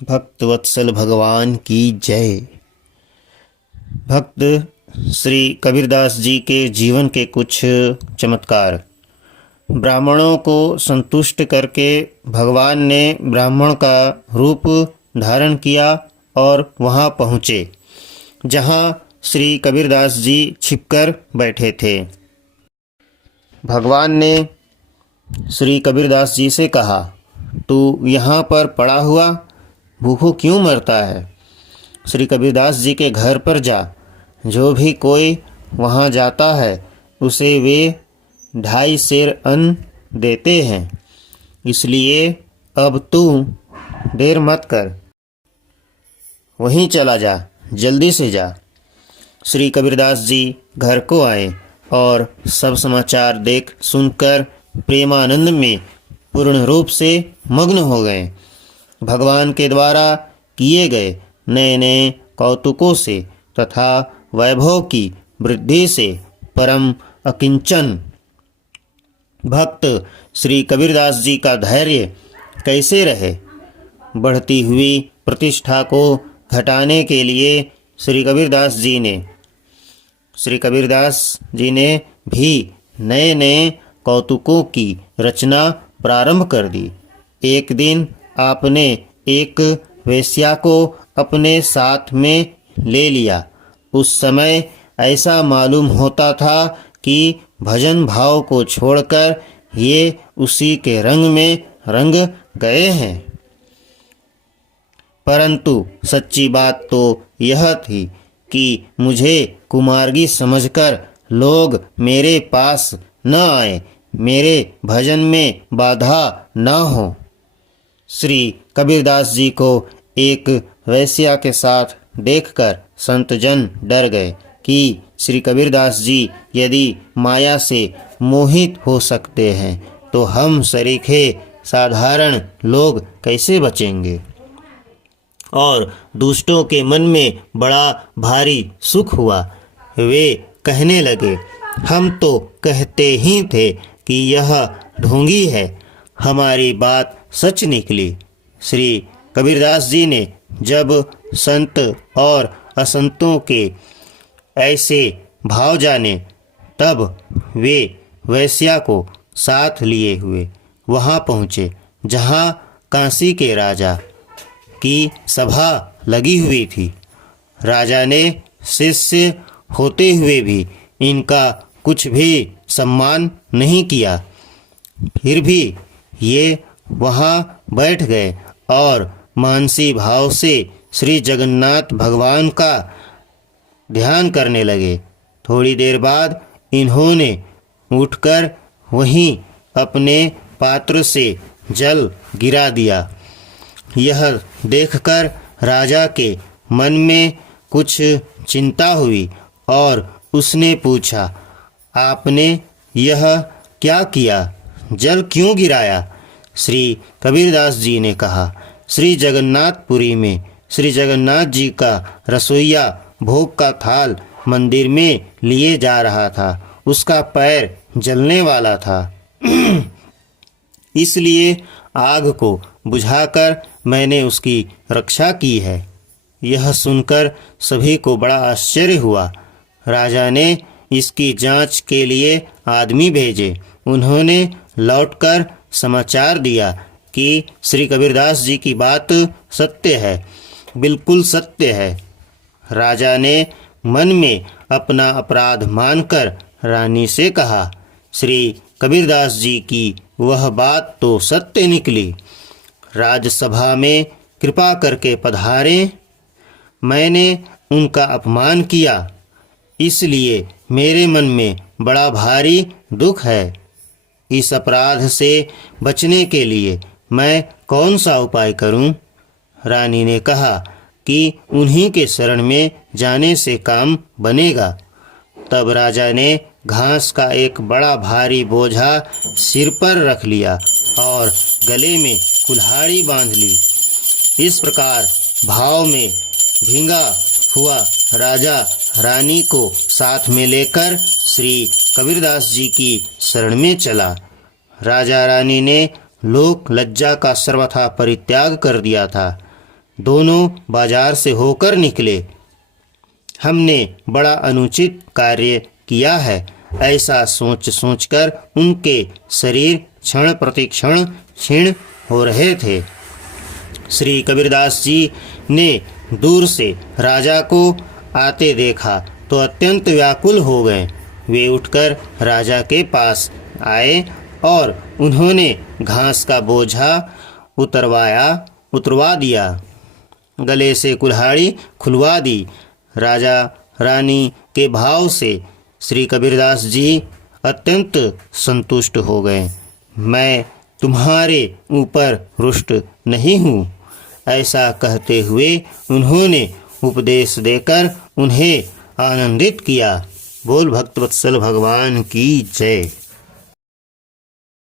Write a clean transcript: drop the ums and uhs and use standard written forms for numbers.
भक्तवत्सल भगवान की जय। भक्त श्री कबीरदास जी के जीवन के कुछ चमत्कार। ब्राह्मणों को संतुष्ट करके भगवान ने ब्राह्मण का रूप धारण किया और वहाँ पहुँचे जहाँ श्री कबीरदास जी छिपकर बैठे थे। भगवान ने श्री कबीरदास जी से कहा, तू यहाँ पर पड़ा हुआ भूखों क्यों मरता है? श्री कबीरदास जी के घर पर जा। जो भी कोई वहाँ जाता है उसे वे 2.5 सेर अन्न देते हैं, इसलिए अब तू देर मत कर, वहीं चला जा, जल्दी से जा। श्री कबीरदास जी घर को आए और सब समाचार देख सुनकर प्रेमानंद में पूर्ण रूप से मग्न हो गए। भगवान के द्वारा किए गए नए नए कौतुकों से तथा वैभव की वृद्धि से परम अकिंचन भक्त श्री कबीरदास जी का धैर्य कैसे रहे? बढ़ती हुई प्रतिष्ठा को घटाने के लिए श्री कबीरदास जी ने भी नए नए कौतुकों की रचना प्रारंभ कर दी। एक दिन आपने एक वेश्या को अपने साथ में ले लिया। उस समय ऐसा मालूम होता था कि भजन भाव को छोड़कर ये उसी के रंग में रंग गए हैं, परंतु सच्ची बात तो यह थी कि मुझे कुमार्गी समझकर लोग मेरे पास न आए, मेरे भजन में बाधा न हो। श्री कबीरदास जी को एक वेश्या के साथ देखकर संतजन डर गए कि श्री कबीरदास जी यदि माया से मोहित हो सकते हैं तो हम सरीखे साधारण लोग कैसे बचेंगे? और दुष्टों के मन में बड़ा भारी सुख हुआ। वे कहने लगे, हम तो कहते ही थे कि यह ढोंगी है। हमारी बात सच निकली। श्री कबीरदास जी ने जब संत और असंतों के ऐसे भाव जाने, तब वे वेश्या को साथ लिए हुए वहाँ पहुँचे जहाँ काशी के राजा की सभा लगी हुई थी। राजा ने शिष्य होते हुए भी इनका कुछ भी सम्मान नहीं किया। फिर भी ये वहाँ बैठ गए और मानसी भाव से श्री जगन्नाथ भगवान का ध्यान करने लगे। थोड़ी देर बाद इन्होंने उठकर वहीं अपने पात्र से जल गिरा दिया। यह देखकर राजा के मन में कुछ चिंता हुई और उसने पूछा, आपने यह क्या किया? जल क्यों गिराया? श्री कबीरदास जी ने कहा, श्री जगन्नाथपुरी में श्री जगन्नाथ जी का रसोइया भोग का थाल मंदिर में लिए जा रहा था। उसका पैर जलने वाला था इसलिए आग को बुझाकर मैंने उसकी रक्षा की है। यह सुनकर सभी को बड़ा आश्चर्य हुआ। राजा ने इसकी जांच के लिए आदमी भेजे। उन्होंने लौटकर समाचार दिया कि श्री कबीरदास जी की बात सत्य है, बिल्कुल सत्य है। राजा ने मन में अपना अपराध मानकर रानी से कहा, श्री कबीरदास जी की वह बात तो सत्य निकली। राजसभा में कृपा करके पधारें। मैंने उनका अपमान किया, इसलिए मेरे मन में बड़ा भारी दुख है। इस अपराध से बचने के लिए मैं कौन सा उपाय करूं? रानी ने कहा कि उन्हीं के शरण में जाने से काम बनेगा। तब राजा ने घास का एक बड़ा भारी बोझा सिर पर रख लिया और गले में कुल्हाड़ी बांध ली। इस प्रकार भाव में भींगा हुआ राजा रानी को साथ में लेकर श्री कबीरदास जी की शरण में चला। राजा रानी ने लोक लज्जा का सर्वथा परित्याग कर दिया था। दोनों बाजार से होकर निकले। हमने बड़ा अनुचित कार्य किया है, ऐसा सोच सोचकर उनके शरीर क्षण प्रतिक्षण क्षीण हो रहे थे। श्री कबीरदास जी ने दूर से राजा को आते देखा तो अत्यंत व्याकुल हो गए। वे उठकर राजा के पास आए और उन्होंने घास का बोझा उतरवा दिया, गले से कुल्हाड़ी खुलवा दी। राजा रानी के भाव से श्री कबीरदास जी अत्यंत संतुष्ट हो गए। मैं तुम्हारे ऊपर रुष्ट नहीं हूँ, ऐसा कहते हुए उन्होंने उपदेश देकर उन्हें आनंदित किया। बोल भक्तवत्सल भगवान की जय।